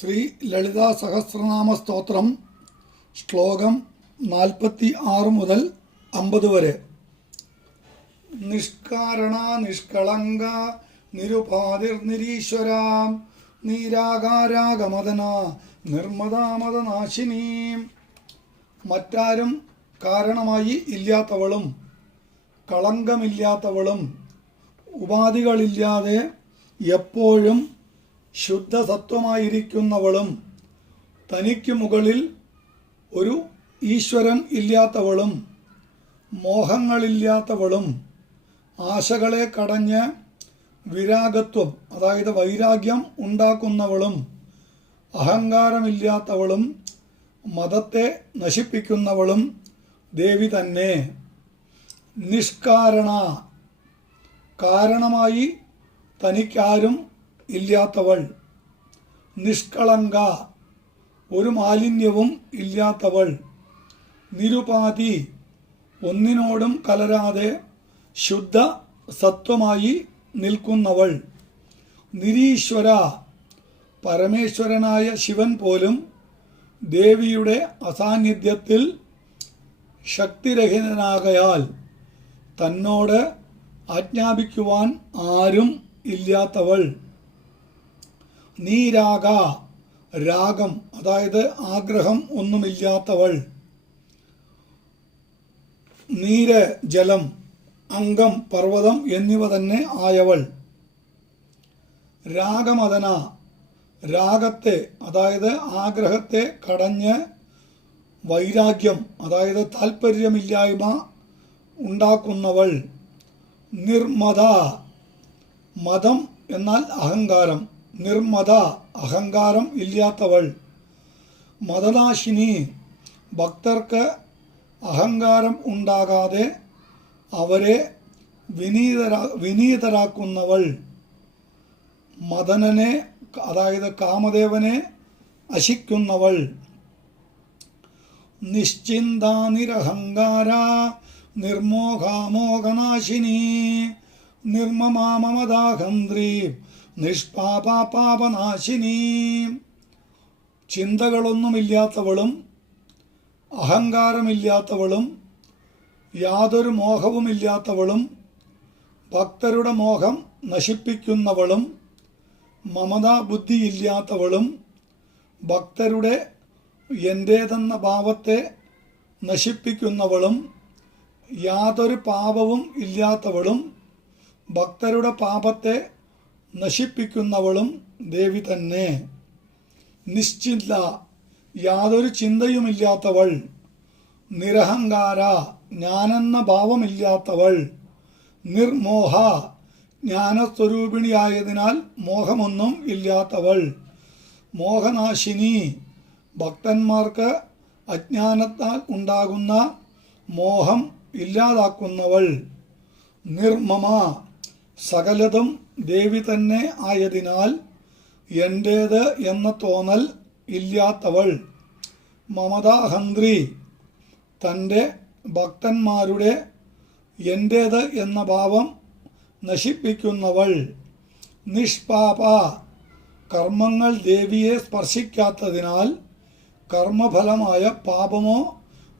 ശ്രീ ലളിതാ സഹസ്രനാമ സ്തോത്രം ശ്ലോകം നാൽപ്പത്തി ആറ് മുതൽ അമ്പത് വരെ. നിഷ്കാരണ നിഷ്കളങ്ക നിരുപാതിർ നിരീശ്വരാം നീരാകാരാഗമതന നിർമ്മതാമതനാശിനീം മറ്റാരും കാരണമായി ഇല്ലാത്തവളും കളങ്കമില്ലാത്തവളും ഉപാധികളില്ലാതെ എപ്പോഴും ശുദ്ധസത്വമായിരിക്കുന്നവളും തനിക്ക് മുകളിൽ ഒരു ഈശ്വരൻ ഇല്ലാത്തവളും മോഹങ്ങളില്ലാത്തവളും ആശകളെ കടഞ്ഞ് വിരാഗത്വം അതായത് വൈരാഗ്യം ഉണ്ടാക്കുന്നവളും അഹങ്കാരമില്ലാത്തവളും മതത്തെ നശിപ്പിക്കുന്നവളും ദേവി തന്നെ. നിഷ്കാരണ. കാരണമായി തനിക്കാരും ഇല്ലാത്തവൾ. നിഷ്കളങ്ക. ഒരു മാലിന്യവും ഇല്ലാത്തവൾ. നിരുപാധി. ഒന്നിനോടും കലരാതെ ശുദ്ധ സത്വമായി നിൽക്കുന്നവൾ. നിരീശ്വര. പരമേശ്വരനായ ശിവൻ പോലും ദേവിയുടെ അസാന്നിധ്യത്തിൽ ശക്തിരഹിതനാകയാൽ തന്നോട് ആജ്ഞാപിക്കുവാൻ ആരും ഇല്ലാത്തവൾ. നീരാഗ രാഗം അതായത് ആഗ്രഹം ഒന്നുമില്ലാത്തവൾ. നീര് ജലം അംഗം പർവതം എന്നിവ തന്നെ ആയവൾ. രാഗമതന രാഗത്തെ അതായത് ആഗ്രഹത്തെ കടഞ്ഞ് വൈരാഗ്യം അതായത് താല്പര്യമില്ലായ്മ ഉണ്ടാക്കുന്നവൾ. നിർമ്മത മതം എന്നാൽ അഹങ്കാരം. നിർമ്മത അഹങ്കാരം ഇല്ലാത്തവൾ. മതനാശിനി ഭക്തർക്ക് അഹങ്കാരം ഉണ്ടാകാതെ അവരെ വിനീതരാ വിനീതരാക്കുന്നവൾ. മദനനെ അതായത് കാമദേവനെ അശിക്കുന്നവൾ. നിശ്ചിന്താനിരഹങ്കാര നിർമോഹാമോഹനാശിനി നിർമ്മമാമമദാഹന്ത്രി. നിഷ്പാപാപാപനാശിനി. ചിന്തകളൊന്നുമില്ലാത്തവളും അഹങ്കാരമില്ലാത്തവളും യാതൊരു മോഹവുമില്ലാത്തവളും ഭക്തരുടെ മോഹം നശിപ്പിക്കുന്നവളും മമതാ ബുദ്ധിയില്ലാത്തവളും ഭക്തരുടെ എന്റേതെന്ന ഭാവത്തെ നശിപ്പിക്കുന്നവളും യാതൊരു പാപവും ഇല്ലാത്തവളും ഭക്തരുടെ പാപത്തെ നശിപ്പിക്കുന്നവളും ദേവി തന്നെ. നിശ്ചില്ല യാതൊരു ചിന്തയുമില്ലാത്തവൾ. നിരഹങ്കാര ഞാനെന്ന ഭാവമില്ലാത്തവൾ. നിർമോഹ ജ്ഞാനസ്വരൂപിണിയായതിനാൽ മോഹമൊന്നും ഇല്ലാത്തവൾ. മോഹനാശിനി ഭക്തന്മാർക്ക് അജ്ഞാനത്താൽ ഉണ്ടാകുന്ന മോഹം ഇല്ലാതാക്കുന്നവൾ. നിർമ്മമ സകലതും ദേവി തന്നെ ആയതിനാൽ എന്റേത് എന്ന തോന്നൽ ഇല്ലാത്തവൾ. മമതാഹന്ത്രി തന്റെ ഭക്തന്മാരുടെ എന്റേത് എന്ന ഭാവം നശിപ്പിക്കുന്നവൾ. നിഷ്പാപ കർമ്മങ്ങൾ ദേവിയെ സ്പർശിക്കാത്തതിനാൽ കർമ്മഫലമായ പാപമോ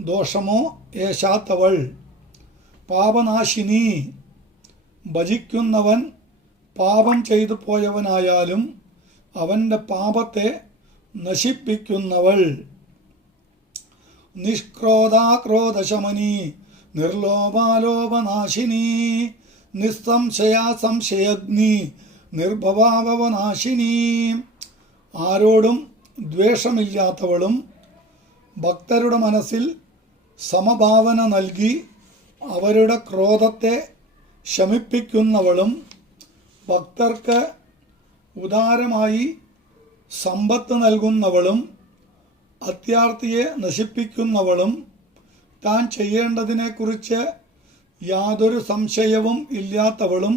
ദോഷമോ ഏശാത്തവൾ. പാപനാശിനി ഭജിക്കുന്നവൻ പാപം ചെയ്തു പോയവനായാലും അവന്റെ പാപത്തെ നശിപ്പിക്കുന്നവൾ. നിഷ്ക്രോധാക്രോധശമനി നിർലോഭാലോപനാശിനി നിസ്സംശയാ സംശയഗ്നി നിർഭവാഭവനാശിനി ആരോടും ദ്വേഷമില്ലാത്തവളും ഭക്തരുടെ മനസ്സിൽ സമഭാവന നൽകി അവരുടെ ക്രോധത്തെ ശമിപ്പിക്കുന്നവളും ഭക്തർക്ക് ഉദാരമായി സമ്പത്ത് നൽകുന്നവളും അത്യാർത്ഥിയെ നശിപ്പിക്കുന്നവളും താൻ ചെയ്യേണ്ടതിനെക്കുറിച്ച് യാതൊരു സംശയവും ഇല്ലാത്തവളും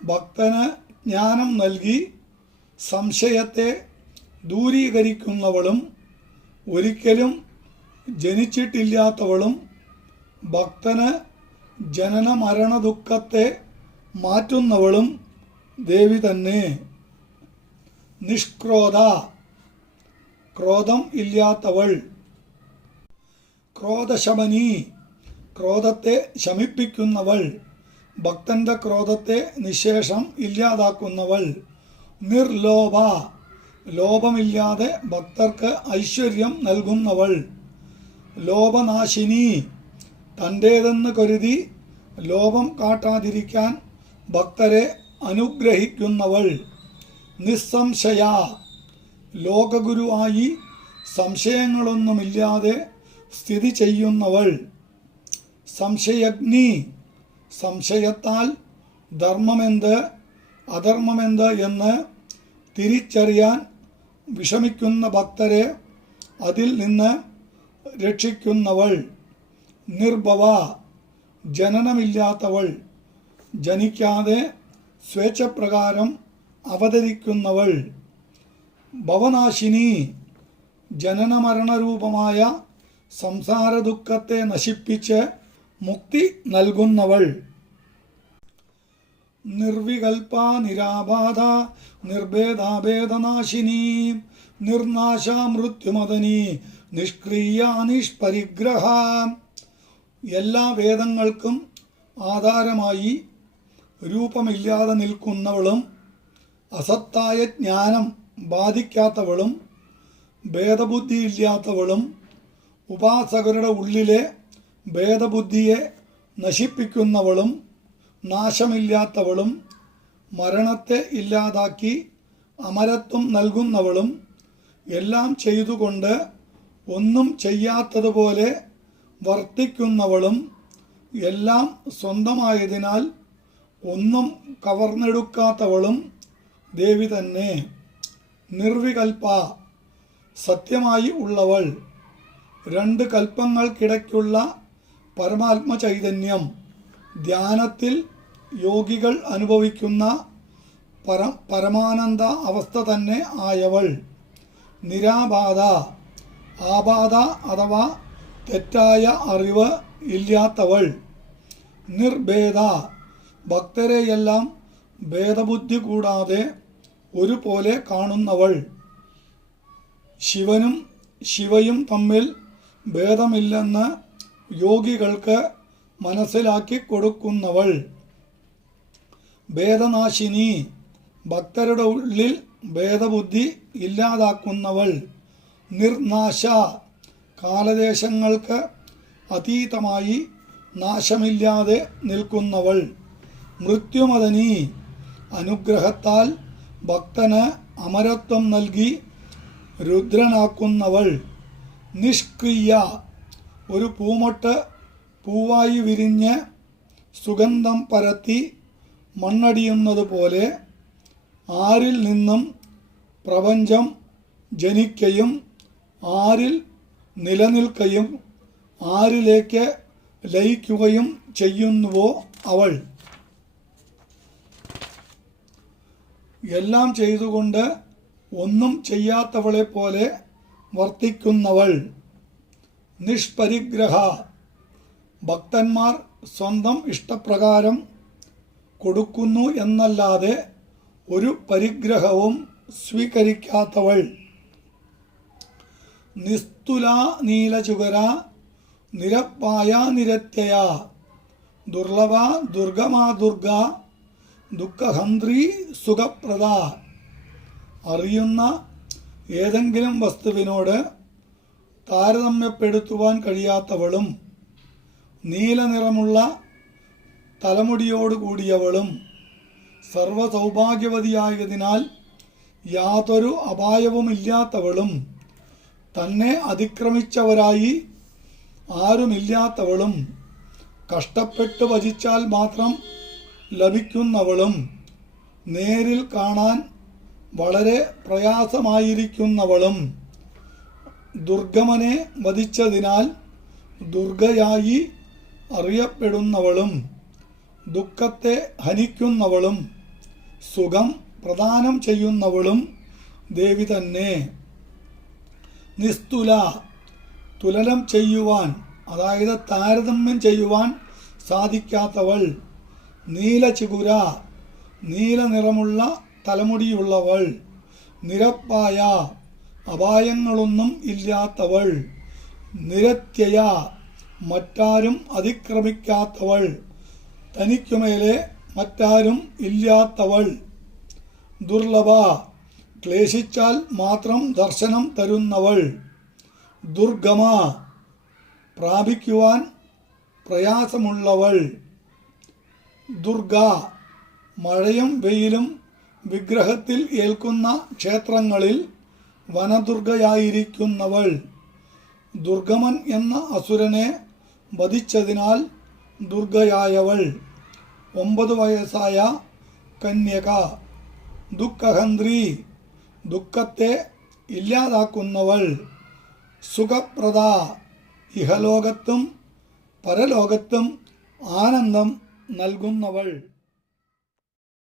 ഭക്തന് ജ്ഞാനം നൽകി സംശയത്തെ ദൂരീകരിക്കുന്നവളും ഒരിക്കലും ജനിച്ചിട്ടില്ലാത്തവളും ഭക്തന് ജനന മരണ ദുഃഖത്തെ മാറ്റുന്നവളും ദേവി തന്നെ. നിഷ്ക്രോധ. ക്രോധം ഇല്ലാത്തവൾ. ക്രോധശമനി. ക്രോധത്തെ ശമിപ്പിക്കുന്നവൾ. ഭക്തന്റെ ക്രോധത്തെ നിശേഷം ഇല്ലാതാക്കുന്നവൾ. നിർലോഭ. ലോഭമില്ലാതെ ഭക്തർക്ക് ഐശ്വര്യം നൽകുന്നവൾ. ലോഭനാശിനി. തന്റേതെന്ന് കരുതി ലോപം കാട്ടാതിരിക്കാൻ ഭക്തരെ അനുഗ്രഹിക്കുന്നവൾ. നിസ്സംശയ. ലോകഗുരുവായി സംശയങ്ങളൊന്നുമില്ലാതെ സ്ഥിതി ചെയ്യുന്നവൾ. സംശയഗ്നി സംശയത്താൽ ധർമ്മമെന്ത് അധർമ്മമെന്ത് എന്ന് തിരിച്ചറിയാൻ വിഷമിക്കുന്ന ഭക്തരെ അതിൽ നിന്ന് രക്ഷിക്കുന്നവൾ. നിർഭവ ജനനമില്ലാത്തവൾ ജനിക്കാതെ സ്വേച്ഛപ്രകാരം അവതരിക്കുന്നവൾ ഭവനാശിനി ജനനമരണരൂപമായ സംസാര ദുഃഖത്തെ നശിപ്പിച്ച് മുക്തി നൽകുന്നവൾ. നിർവികൽപ നിരാബാധ നിർഭേദാഭേദനാശിനി നിർനാശ മൃത്യുമദനി നിഷ്ക്രിയ നിഷ്പരിഗ്രഹ. എല്ലാ വേദങ്ങൾക്കും ആധാരമായി രൂപമില്ലാതെ നിൽക്കുന്നവളും അസത്തായ ജ്ഞാനം ബാധിക്കാത്തവളും ഭേദബുദ്ധിയില്ലാത്തവളും ഉപാസകരുടെ ഉള്ളിലെ ഭേദബുദ്ധിയെ നശിപ്പിക്കുന്നവളും നാശമില്ലാത്തവളും മരണത്തെ ഇല്ലാതാക്കി അമരത്വം നൽകുന്നവളും എല്ലാം ചെയ്തുകൊണ്ട് ഒന്നും ചെയ്യാത്തതുപോലെ വർത്തിക്കുന്നവളും എല്ലാം സ്വന്തമായതിനാൽ ഒന്നും കവർന്നെടുക്കാത്തവളും ദേവി തന്നെ. നിർവികൽപ സത്യമായി ഉള്ളവൾ. രണ്ട് കൽപ്പങ്ങൾക്കിടയ്ക്കുള്ള പരമാത്മ ചൈതന്യം ധ്യാനത്തിൽ യോഗികൾ അനുഭവിക്കുന്ന പര പരമാനന്ദ അവസ്ഥ തന്നെ ആയവൾ. നിരാബാധ ആബാധ അഥവാ തെറ്റായ അറിവ് ഇല്ലാത്തവൾ. നിർഭേദ. ഭക്തരെയെല്ലാം ഭേദബുദ്ധി കൂടാതെ ഒരുപോലെ കാണുന്നവൾ. ശിവനും ശിവയും തമ്മിൽ ഭേദമില്ലെന്ന് യോഗികൾക്ക് മനസ്സിലാക്കി കൊടുക്കുന്നവൾ. ഭേദനാശിനി. ഭക്തരുടെ ഉള്ളിൽ ഭേദബുദ്ധി ഇല്ലാതാക്കുന്നവൾ. നിർനാശ. കാലദേശങ്ങൾക്ക് അതീതമായി നാശമില്ലാതെ നിൽക്കുന്നവൾ. മൃത്യുമദനി അനുഗ്രഹത്താൽ ഭക്തന് അമരത്വം നൽകി രുദ്രനാക്കുന്നവൾ. നിഷ്ക്രിയ ഒരു പൂമൊട്ട് പൂവായി വിരിഞ്ഞ് സുഗന്ധം പരത്തി മണ്ണടിയുന്നത് പോലെ ആരിൽ നിന്നും പ്രപഞ്ചം ജനിക്കയും ആരിൽ നിലനിൽക്കുകയും ആരിലേക്ക് ലയിക്കുകയും ചെയ്യുന്നുവോ അവൾ. എല്ലാം ചെയ്തുകൊണ്ട് ഒന്നും ചെയ്യാത്തവളെ പോലെ വർത്തിക്കുന്നവൾ. നിഷ്പരിഗ്രഹ. ഭക്തന്മാർ സ്വന്തം ഇഷ്ടപ്രകാരം കൊടുക്കുന്നു എന്നല്ലാതെ ഒരു പരിഗ്രഹവും സ്വീകരിക്കാത്തവൾ. നിസ്തുല നീലചുകര നിരപ്പായ നിരത്യയ ദുർലഭ ദുർഗമാ ദുർഗ ദുഃഖഹന്ത്രി സുഖപ്രദ. അറിയുന്ന ഏതെങ്കിലും വസ്തുവിനോട് താരതമ്യപ്പെടുത്തുവാൻ കഴിയാത്തവളും നീലനിറമുള്ള തലമുടിയോട് കൂടിയവളും സർവസൗഭാഗ്യവതിയായതിനാൽ യാതൊരു അപായവുമില്ലാത്തവളും തന്നെ അതിക്രമിച്ചവരായി ആരുമില്ലാത്തവളും കഷ്ടപ്പെട്ട് ഭജിച്ചാൽ മാത്രം ലഭിക്കുന്നവളും നേരിൽ കാണാൻ വളരെ പ്രയാസമായിരിക്കുന്നവളും ദുർഗമനെ വധിച്ചതിനാൽ ദുർഗയായി അറിയപ്പെടുന്നവളും ദുഃഖത്തെ ഹനിക്കുന്നവളും സുഖം പ്രദാനം ചെയ്യുന്നവളും ദേവി തന്നെ. നിസ്തുല. തുലനം ചെയ്യുവാൻ അതായത് താരതമ്യം ചെയ്യുവാൻ സാധിക്കാത്തവൾ. നീലചിഗുര നീല നിറമുള്ള തലമുടിയുള്ളവൾ. നിരപ്പായ അപായങ്ങളൊന്നും ഇല്ലാത്തവൾ. നിരത്യയ മറ്റാരും അതിക്രമിക്കാത്തവൾ. തനിക്കുമേലെ മറ്റാരും ഇല്ലാത്തവൾ. ദുർലഭ ക്ലേശിച്ചാൽ മാത്രം ദർശനം തരുന്നവൾ. ദുർഗമ. പ്രാപിക്കുവാൻ പ്രയാസമുള്ളവൾ. ദുർഗ. മഴയും വെയിലും വിഗ്രഹത്തിൽ ഏൽക്കുന്ന ക്ഷേത്രങ്ങളിൽ വനദുർഗയായിരിക്കുന്നവൾ. ദുർഗമൻ എന്ന അസുരനെ വധിച്ചതിനാൽ ദുർഗയായവൾ. ഒമ്പത് വയസ്സായ കന്യക. ദുഃഖഹന്ത്രി. ദുഃഖത്തെ ഇല്ലാതാക്കുന്നവൾ സുഖപ്രദ. ഇഹലോകത്തും പരലോകത്തും ആനന്ദം നൽകുന്നവൾ.